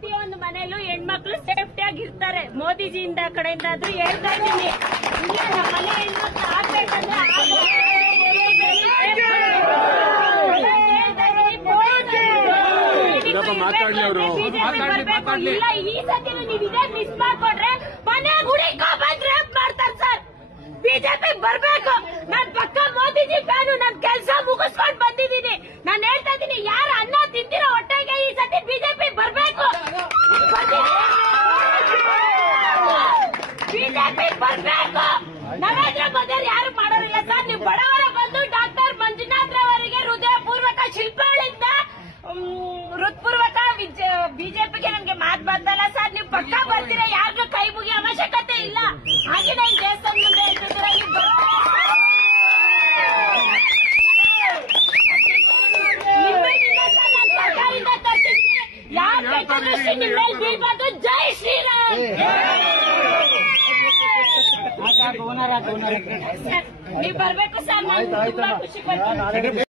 ಪ್ರತಿಯೊಂದು ಮನೆಯಲ್ಲೂ ಹೆಣ್ಮಕ್ಳು ಸೇಫ್ಟಿ ಆಗಿರ್ತಾರೆ. ಮೋದಿಜಿಯಿಂದ ಕಡೆಯಿಂದ ಆದ್ರೂ ಹೇಳ್ತಾ ಇದ್ದೀನಿ, ಇಲ್ಲ ನಮ್ಮ ಮನೆ ಹೆಣ್ಮಕ್ಳು ಆಗ್ಬೇಕಂದ್ರೆ ಇಲ್ಲ. ಈ ಸತಿ ನೀವು ಇದೇ ಮಿಸ್ ಮಾಡ್ಕೊಂಡ್ರೆ ಮನೆ ಹುಡುಕೋ ಬಂದ್ರೆ ಮಾಡ್ತಾರೆ ಸರ್. ಬಿಜೆಪಿ ಬರ್ಬೇಕು. ನಾನ್ ಪಕ್ಕ ಮೋದಿಜಿ ಫ್ಯಾನು. ನಾನ್ ಕೆಲಸ ಮುಗಿಸ್ಕೊಂಡು ಬಂದಿದ್ದೀನಿ. ನಾನು ಹೇಳ್ತಾ ಇದ್ದೀನಿ, ಯಾರು ಅನ್ನ ತಿಂದಿರೋ ಹೊಟ್ಟೆಗೆ ಈ ಸತಿ ಬಿಜೆಪಿ ಬರ್ಬೇಕು. ಬಿಜೆಪಿ ಬರ್ಬೇಕು. ನರೇಂದ್ರ ಮೋದಿ ಅವ್ರು ಯಾರು ಮಾಡೋರಿಲ್ಲ ಸರ್. ನೀವು ಬಡವರ ಬಂದು ಡಾಕ್ಟರ್ ಮಂಜುನಾಥ್ ಅವರಿಗೆ ಹೃದಯಪೂರ್ವಕ ಶಿಲ್ಪಗಳಿಂದ ಹೃತ್ಪೂರ್ವಕ ಬಿಜೆಪಿಗೆ ನಮ್ಗೆ ಮಾತು ಬಂದಲ್ಲ ಸರ್. ನೀವು ಪಕ್ಕ ಬರ್ತೀರಾ, ಯಾರಿಗೂ ಕೈ ಮುಗಿಯೋ ಅವಶ್ಯಕತೆ ಇಲ್ಲ. ಹಾಗೆ ನಾನು ದೇವಸ್ಥಾನ ಮುಂದೆ ಹೇಳ್ತಿದ್ದೀರಾ, ನೀವು ಸರ್ಕಾರದಿಂದ ತರ್ತಿದ್ದೀನಿ. ಯಾರು ಕೆಟ್ಟ ದೃಷ್ಟಿ ನಿಮ್ಮ ಮೇಲೆ ಬೀಳ್ಬಾರ್ದು. ಜೈ ಶ್ರೀರಾಮ್. ನೀವು ಬರ್ಬೇಕು ಸರ್. ನಾನು ತುಂಬಾ ಖುಷಿ ಪಡ್ತೀನಿ.